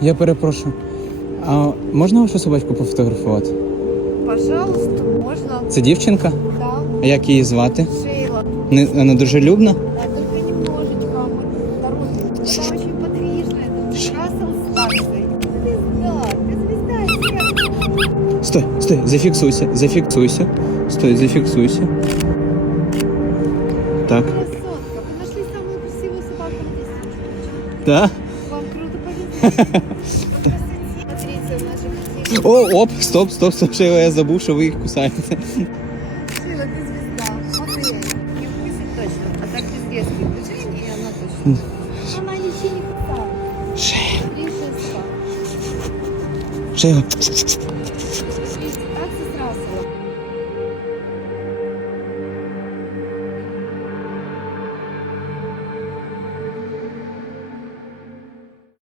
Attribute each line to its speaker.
Speaker 1: Я перепрошую. А можна вашу собачку пофотографувати?
Speaker 2: Пожалуйста, можно.
Speaker 1: Це дівчинка?
Speaker 2: Да.
Speaker 1: А як її звати?
Speaker 2: Шейла.
Speaker 1: Не, вона дружелюбна?
Speaker 2: Да, только немножечко. Вот дорожка. Она очень подвижная. Это Рассел старший. Звезда. Ты звезда сердца.
Speaker 1: Стой, стой, зафіксуйся, зафіксуйся. Стой, зафіксуйся. Так.
Speaker 2: Красотка. Вы нашли самую красивую собаку на 10
Speaker 1: Да? О, оп, стоп, стоп, стоп, ще я забув, що ви їх кусаєте.
Speaker 2: Шейла, ты звезда. Смотри. Не вкусить точно. А так без резких движений, и она точно. Она ничего не кусала. Ще. Ще.
Speaker 1: шея.